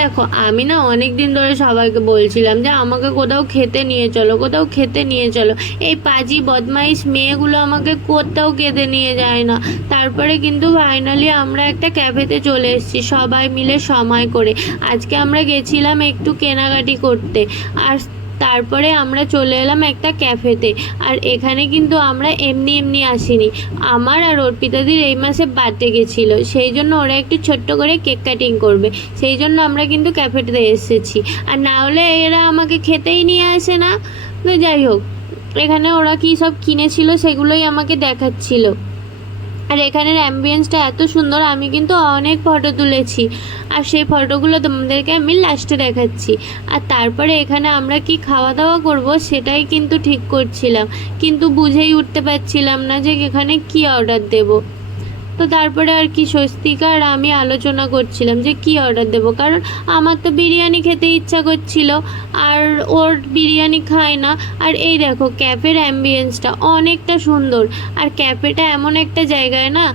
দেখো আমি না অনেক দিন ধরে সবাইকে বলছিলাম যে আমাকে কোথাও খেতে নিয়ে চলো, কোথাও খেতে নিয়ে চলো। এই পাজি বদমাইশ মেয়েগুলো আমাকে কোথাও খেতে নিয়ে যায় না। তারপরে কিন্তু ফাইনালি আমরা একটা ক্যাফেতে চলে এসেছি সবাই মিলে সময় করে। আজকে আমরা গেছিলাম একটু কেনাকাটি করতে, আর তারপরে আমরা চলে এলাম একটা ক্যাফেতে। আর এখানে কিন্তু আমরা এমনি এমনি আসিনি, আমার আর অর্পিতাদির এই মাসে বার্থডে গেছিলো, সেই জন্য ওরা একটু ছোট্ট করে কেক কাটিং করবে, সেই জন্য আমরা কিন্তু ক্যাফেতে এসেছি। আর না হলে এরা আমাকে খেতেই নিয়ে আসে না। তো যাই হোক, এখানে ওরা কী সব কিনেছিল সেগুলোই আমাকে দেখাচ্ছিল। আর এখানের অ্যাম্বিয়েন্সটা এত সুন্দর, আমি কিন্তু অনেক ফটো তুলেছি, আর সেই ফটোগুলো তোমাদেরকে আমি লাস্টে দেখাচ্ছি। আর তারপরে এখানে আমরা কি খাওয়া দাওয়া করব সেটাই কিন্তু ঠিক করছিলাম, কিন্তু বুঝেই উঠতে পারছিলাম না যে এখানে কি অর্ডার দেব। তো তারপরে আর কি স্বস্তিকা আর আমি আলোচনা করছিলাম যে কি অর্ডার দেবো, কারণ আমার তো বিরিয়ানি খেতে ইচ্ছা করছিল, আর ওর বিরিয়ানি খায় না। আর এই দেখো ক্যাফের অ্যাম্বিয়েন্সটা অনেকটা সুন্দর, আর ক্যাফেটা এমন একটা জায়গায় না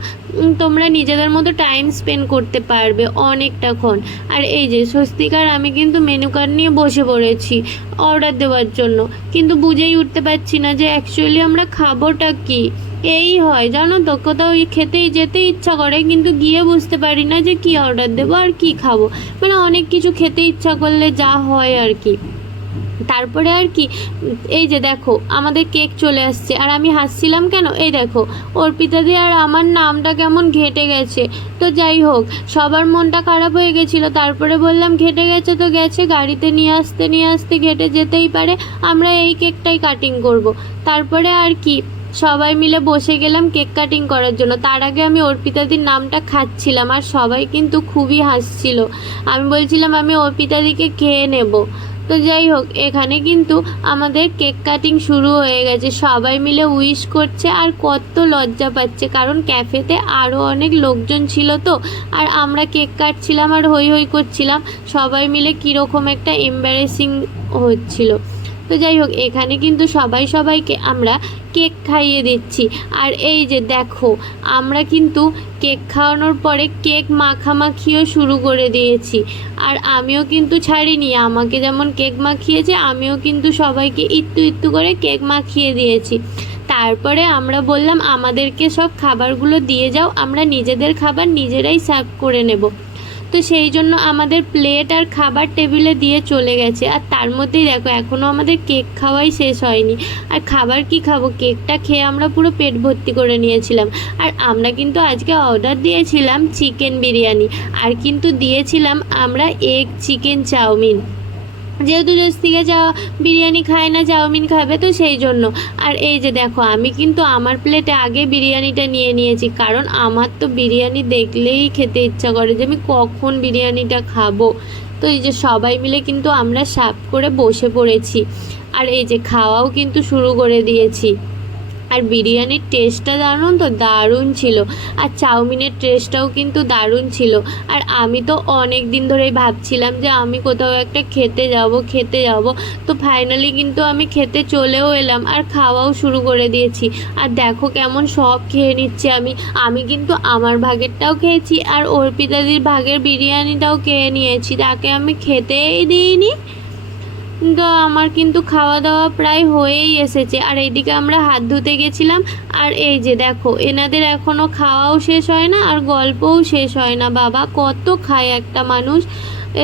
তোমরা নিজেদের মতো টাইম স্পেন্ড করতে পারবে অনেকটাক্ষণ। আর এই যে স্বস্তিকার আমি কিন্তু মেনু কার্ড নিয়ে বসে পড়েছি অর্ডার দেওয়ার জন্য, কিন্তু বুঝেই উঠতে পারছি না যে অ্যাকচুয়ালি আমরা খাবোটা কি। এই হয় জানো তো, কোথাও খেতেই যেতে ইচ্ছা করে কিন্তু গিয়ে বুঝতে পারি না যে কি অর্ডার দেবো আর কি খাবো। মানে অনেক কিছু খেতে ইচ্ছা করলে যা হয় আর কি। তারপরে আর কি, এই যে দেখো আমাদের কেক চলে আসছে, আর আমি হাসছিলাম কেন, এই দেখো অর্পিতাদি আর আমার নামটা কেমন ঘেঁটে গেছে। তো যাই হোক, সবার মনটা খারাপ হয়ে গেছিলো, তারপরে বললাম ঘেঁটে গেছে তো গেছে, গাড়িতে নিয়ে আসতে ঘেঁটে যেতেই পারে, আমরা এই কেকটাই কাটিং করব। তারপরে আর কি সবাই মিলে বসে গেলাম কেক কাটিং করার জন্য। তার আগে আমি অর্পিতাদির নামটা খাচ্ছিলাম, আর সবাই কিন্তু খুবই হাসছিল। আমি বলছিলাম আমি অর্পিতাদিকে খেয়ে নেব। তো যাই হোক, এখানে কিন্তু আমাদের কেক কাটিং শুরু হয়ে গেছে, সবাই মিলে উইশ করছে, আর কত লজ্জা পাচ্ছে কারণ ক্যাফেতে আরও অনেক লোকজন ছিল তো, আর আমরা কেক কাটছিলাম আর হই হই করছিলাম, সবাই মিলে কীরকম একটা এম্বারেসিং হচ্ছিল। তো যাই হোক, এখানে কিন্তু সবাইকে আমরা কেক খাইয়ে দিচ্ছি। আর এই যে দেখো আমরা কিন্তু কেক খাওয়ানোর পরে কেক মাখামাখিও শুরু করে দিয়েছি, আর আমিও কিন্তু ছাড়িনি, আমাকে যেমন কেক মাখিয়েছে আমিও কিন্তু সবাইকে একটু একটু করে কেক মাখিয়ে দিয়েছি। তারপরে আমরা বললাম আমাদেরকে সব খাবারগুলো দিয়ে যাও, আমরা নিজেদের খাবার নিজেরাই সার্ভ করে নেব। তো সেই জন্য আমাদের প্লেট আর খাবার টেবিলে দিয়ে চলে গেছে, আর তার মধ্যেই দেখো এখনও আমাদের কেক খাওয়াই শেষ হয়নি। আর খাবার কি খাবো, কেকটা খেয়ে আমরা পুরো পেট ভর্তি করে নিয়েছিলাম। আর আমরা কিন্তু আজকে অর্ডার দিয়েছিলাম চিকেন বিরিয়ানি, আর কিন্তু দিয়েছিলাম আমরা এগ চিকেন চাউমিন, যেহেতু স্বস্তিকা বিরিয়ানি খায় না, চাউমিন খাবে, তো সেই জন্য। আর এই যে দেখো আমি কিন্তু আমার প্লেটে আগে বিরিয়ানিটা নিয়ে নিয়েছি, কারণ আমার তো বিরিয়ানি দেখলেই খেতে ইচ্ছা করে যে আমি কখন বিরিয়ানিটা খাবো। তো এই যে সবাই মিলে কিন্তু আমরা সার্ভ করে বসে পড়েছি, আর এই যে খাওয়াও কিন্তু শুরু করে দিয়েছি। আর বিরিয়ানির টেস্টটা জানো তো দারুণ ছিল, আর চাউমিনের টেস্টটাও কিন্তু দারুণ ছিল। আর আমি তো অনেক দিন ধরেই ভাবছিলাম যে আমি কোথাও একটা খেতে যাব। তো ফাইনালি কিন্তু আমি খেতে চলেও এলাম, আর খাওয়াও শুরু করে দিয়েছি। আর দেখো কেমন সব খেয়ে নিচ্ছি আমি কিন্তু আমার ভাগেরটাও খেয়েছি, আর অর্পিতাদির ভাগের বিরিয়ানিটাও খেয়ে নিয়েছি, তাকে আমি খেতেই দিইনি। তো আমার কিন্তু খাওয়া দাওয়া প্রায় হয়েই এসেছে। আর এইদিকে আমরা হাত ধুতে গেছিলাম, আর এই যে দেখো এনাদের এখনও খাওয়াও শেষ হয় না আর গল্পও শেষ হয় না, বাবা কত খায় একটা মানুষ।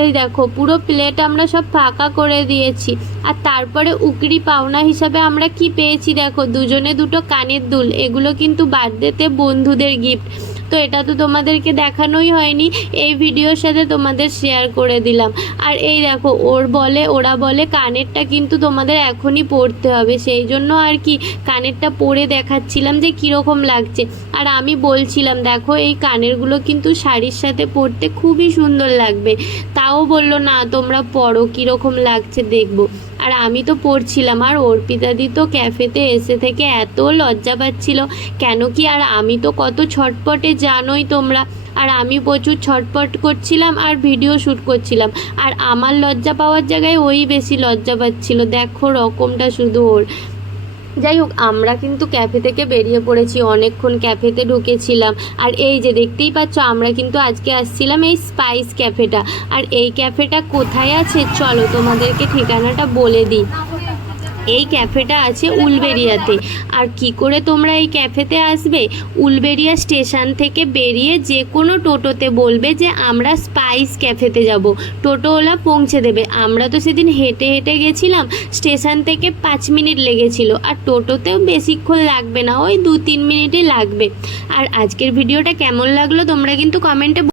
এই দেখো পুরো প্লেট আমরা সব ফাঁকা করে দিয়েছি। আর তারপরে উকরি পাওনা হিসাবে আমরা কি পেয়েছি দেখো, দুজনে দুটো কানের দুল, এগুলো কিন্তু বার্থডেতে বন্ধুদের গিফট। তো এটা তো তোমাদেরকে দেখানোই হয়নি, এই ভিডিওর সাথে তোমাদের শেয়ার করে দিলাম। আর এই দেখো ওরা বলে কানেরটা কিন্তু তোমাদের এখনই পরতে হবে, সেই জন্য আর কি কানেরটা পরে দেখাচ্ছিলাম যে কীরকম লাগছে। আর আমি বলছিলাম দেখো এই কানেরগুলো কিন্তু শাড়ির সাথে পরতে খুবই সুন্দর লাগবে, তাও বললো না তোমরা পরো কীরকম লাগছে দেখবো। আর আমি তো পড়ছিলাম, আর অর্পিতাদি তো ক্যাফেতে এসে থেকে এত লজ্জা পাচ্ছিল, কেন কি আর আমি তো কত ছটপটে জানোই তোমরা, আর আমি প্রচুর ছটপট করছিলাম আর ভিডিও শ্যুট করছিলাম, আর আমার লজ্জা পাওয়ার জায়গায় ওই বেশি লজ্জা পাচ্ছিল, দেখো রকমটা শুধু ওর। যাই হোক, আমরা কিন্তু ক্যাফে থেকে বেরিয়ে পড়েছি, অনেকক্ষণ ক্যাফেতে ঢুকেছিলাম। আর এই যে দেখতেই পাচ্ছ, আমরা কিন্তু আজকে আসছিলাম এই স্পাইস ক্যাফেটা। আর এই ক্যাফেটা কোথায় আছে চলো তোমাদেরকে ঠিকানাটা বলে দিই। এই ক্যাফেটা আছে উলবেড়িয়াতে। আর কি করে তোমরা এই ক্যাফেতে আসবে? উলবেড়িয়া স্টেশন থেকে বেরিয়ে যে কোনো টোটোতে বলবে যে আমরা স্পাইস ক্যাফেতে যাব, টোটোওয়ালা পৌঁছে দেবে। আমরা তো সেদিন হেঁটে হেঁটে গেছিলাম, স্টেশন থেকে 5 মিনিট লেগেছিল, আর টোটোতেও বেশিক্ষণ লাগবে না, ওই 2-3 মিনিটই লাগবে। আর আজকের ভিডিওটা কেমন লাগলো তোমরা কিন্তু কমেন্টে